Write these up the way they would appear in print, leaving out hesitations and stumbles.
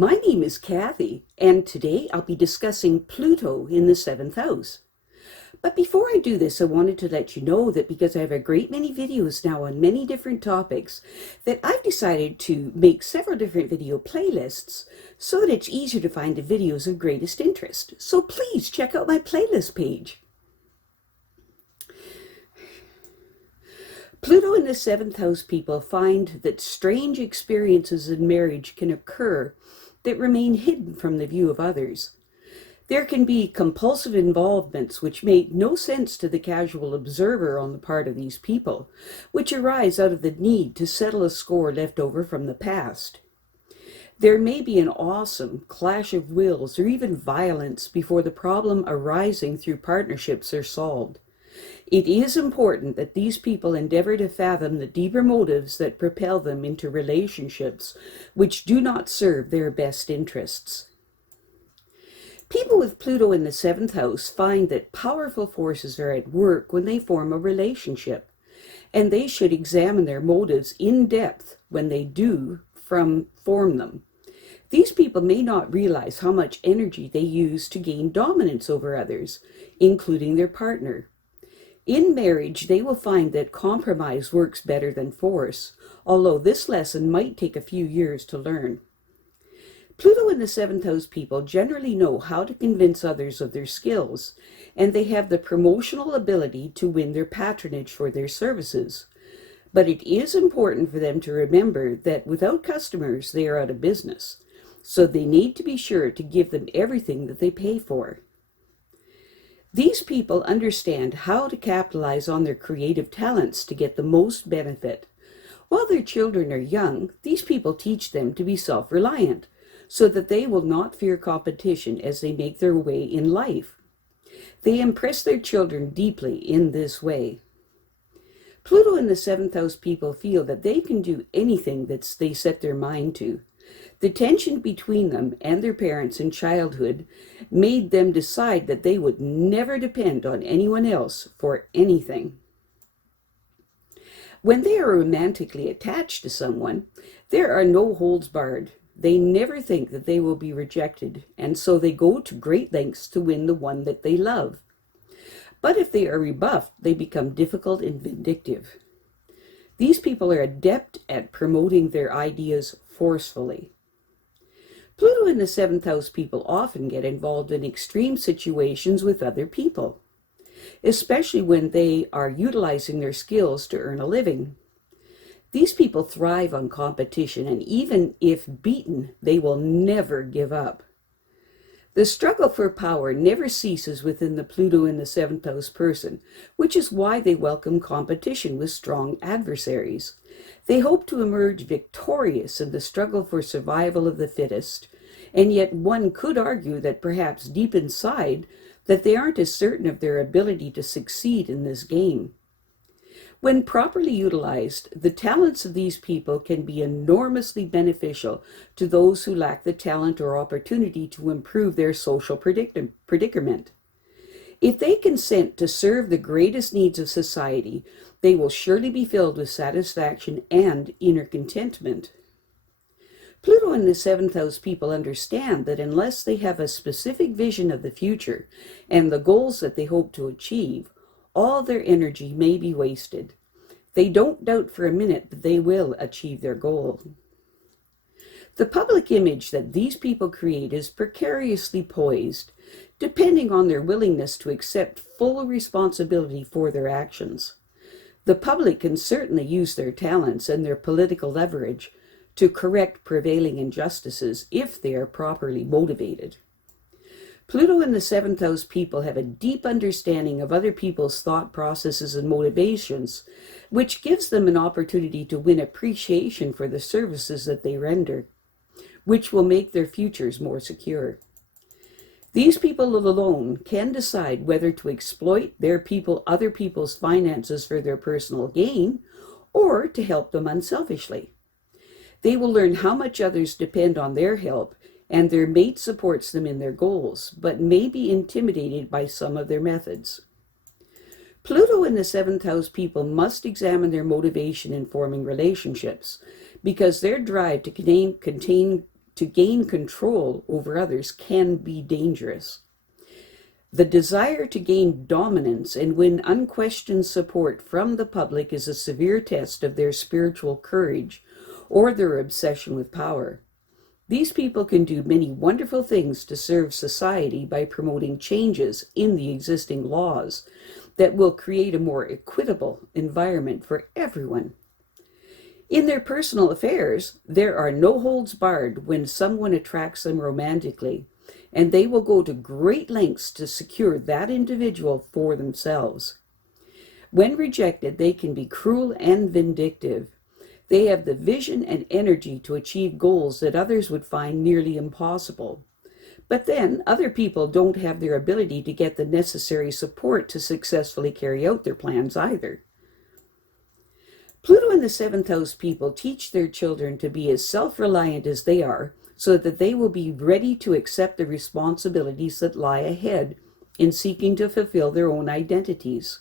My name is Kathy, and today I'll be discussing Pluto in the 7th house. But before I do this, I wanted to let you know that because I have a great many videos now on many different topics, that I've decided to make several different video playlists so that it's easier to find the videos of greatest interest. So please check out my playlist page. Pluto in the 7th house people find that strange experiences in marriage can occur that remain hidden from the view of others. There can be compulsive involvements which make no sense to the casual observer on the part of these people, which arise out of the need to settle a score left over from the past. There may be an awesome clash of wills or even violence before the problem arising through partnerships are solved. It is important that these people endeavor to fathom the deeper motives that propel them into relationships which do not serve their best interests. People with Pluto in the 7th house find that powerful forces are at work when they form a relationship, and they should examine their motives in depth when they do form them. These people may not realize how much energy they use to gain dominance over others, including their partner. In marriage, they will find that compromise works better than force, although this lesson might take a few years to learn. Pluto in the 7th house people generally know how to convince others of their skills, and they have the promotional ability to win their patronage for their services. But it is important for them to remember that without customers, they are out of business, so they need to be sure to give them everything that they pay for. These people understand how to capitalize on their creative talents to get the most benefit. While their children are young, these people teach them to be self-reliant, so that they will not fear competition as they make their way in life. They impress their children deeply in this way. Pluto in the 7th house people feel that they can do anything that they set their mind to. The tension between them and their parents in childhood made them decide that they would never depend on anyone else for anything. When they are romantically attached to someone, there are no holds barred. They never think that they will be rejected, and so they go to great lengths to win the one that they love. But if they are rebuffed, they become difficult and vindictive. These people are adept at promoting their ideas forcefully. Pluto in the 7th house people often get involved in extreme situations with other people, especially when they are utilizing their skills to earn a living. These people thrive on competition, and even if beaten, they will never give up. The struggle for power never ceases within the Pluto in the 7th house person, which is why they welcome competition with strong adversaries. They hope to emerge victorious in the struggle for survival of the fittest, and yet one could argue that perhaps deep inside that they aren't as certain of their ability to succeed in this game. When properly utilized, the talents of these people can be enormously beneficial to those who lack the talent or opportunity to improve their social predicament. If they consent to serve the greatest needs of society, they will surely be filled with satisfaction and inner contentment. Pluto in the 7th house people understand that unless they have a specific vision of the future and the goals that they hope to achieve, all their energy may be wasted. They don't doubt for a minute that they will achieve their goal. The public image that these people create is precariously poised, depending on their willingness to accept full responsibility for their actions. The public can certainly use their talents and their political leverage to correct prevailing injustices if they are properly motivated. Pluto in the 7th house people have a deep understanding of other people's thought processes and motivations, which gives them an opportunity to win appreciation for the services that they render, which will make their futures more secure. These people alone can decide whether to exploit other people's finances for their personal gain, or to help them unselfishly. They will learn how much others depend on their help, and their mate supports them in their goals, but may be intimidated by some of their methods. Pluto in the 7th house people must examine their motivation in forming relationships, because their drive to to gain control over others can be dangerous. The desire to gain dominance and win unquestioned support from the public is a severe test of their spiritual courage or their obsession with power. These people can do many wonderful things to serve society by promoting changes in the existing laws that will create a more equitable environment for everyone. In their personal affairs, there are no holds barred when someone attracts them romantically, and they will go to great lengths to secure that individual for themselves. When rejected, they can be cruel and vindictive. They have the vision and energy to achieve goals that others would find nearly impossible. But then, other people don't have their ability to get the necessary support to successfully carry out their plans either. Pluto in the 7th house people teach their children to be as self-reliant as they are, so that they will be ready to accept the responsibilities that lie ahead in seeking to fulfill their own identities.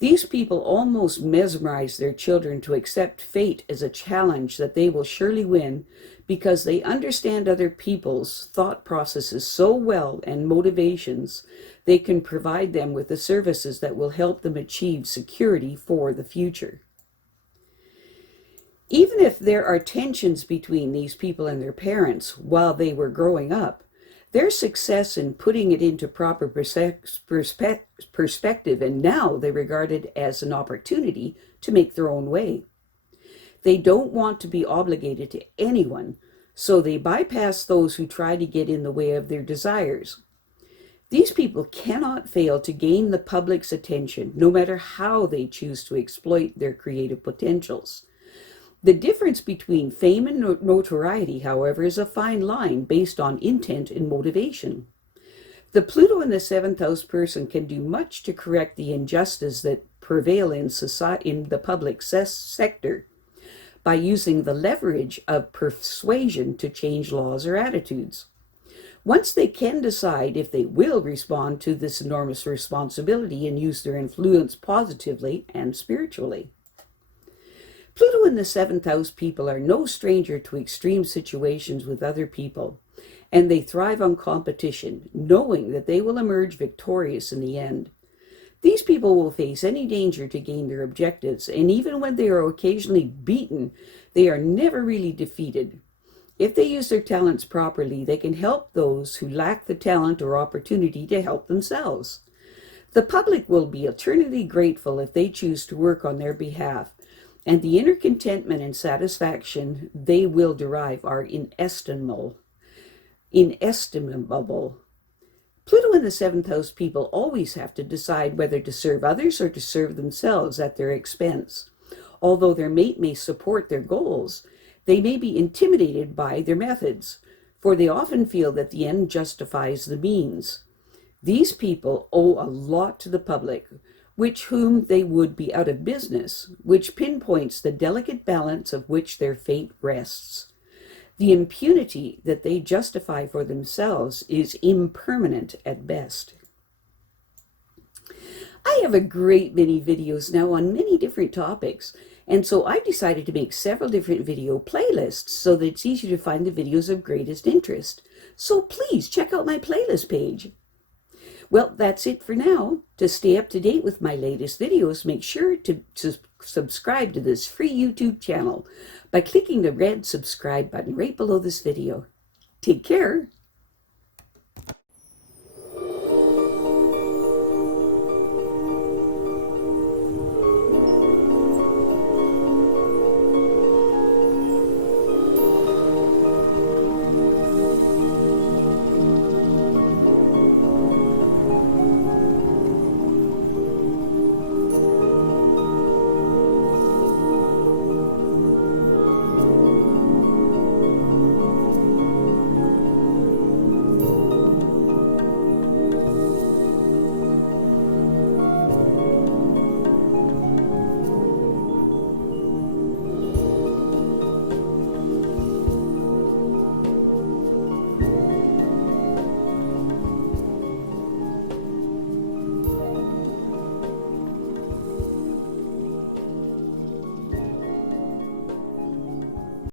These people almost mesmerize their children to accept fate as a challenge that they will surely win, because they understand other people's thought processes so well and motivations. They can provide them with the services that will help them achieve security for the future. Even if there are tensions between these people and their parents while they were growing up, their success in putting it into proper perspective, and now they regard it as an opportunity to make their own way. They don't want to be obligated to anyone, so they bypass those who try to get in the way of their desires. These people cannot fail to gain the public's attention, no matter how they choose to exploit their creative potentials. The difference between fame and notoriety, however, is a fine line based on intent and motivation. The Pluto in the 7th house person can do much to correct the injustice that prevail in society, in the public sector, by using the leverage of persuasion to change laws or attitudes. Once they can decide if they will respond to this enormous responsibility and use their influence positively and spiritually. Pluto in the 7th house people are no stranger to extreme situations with other people, and they thrive on competition, knowing that they will emerge victorious in the end. These people will face any danger to gain their objectives, and even when they are occasionally beaten, they are never really defeated. If they use their talents properly, they can help those who lack the talent or opportunity to help themselves. The public will be eternally grateful if they choose to work on their behalf, and the inner contentment and satisfaction they will derive are inestimable. Pluto in the 7th house people always have to decide whether to serve others or to serve themselves at their expense. Although their mate may support their goals, they may be intimidated by their methods, for they often feel that the end justifies the means. These people owe a lot to the public, whom they would be out of business, which pinpoints the delicate balance of which their fate rests. The impunity that they justify for themselves is impermanent at best. I have a great many videos now on many different topics, and so I've decided to make several different video playlists so that it's easier to find the videos of greatest interest. So please check out my playlist page. Well, that's it for now. To stay up to date with my latest videos, make sure to subscribe to this free YouTube channel by clicking the red subscribe button right below this video. Take care.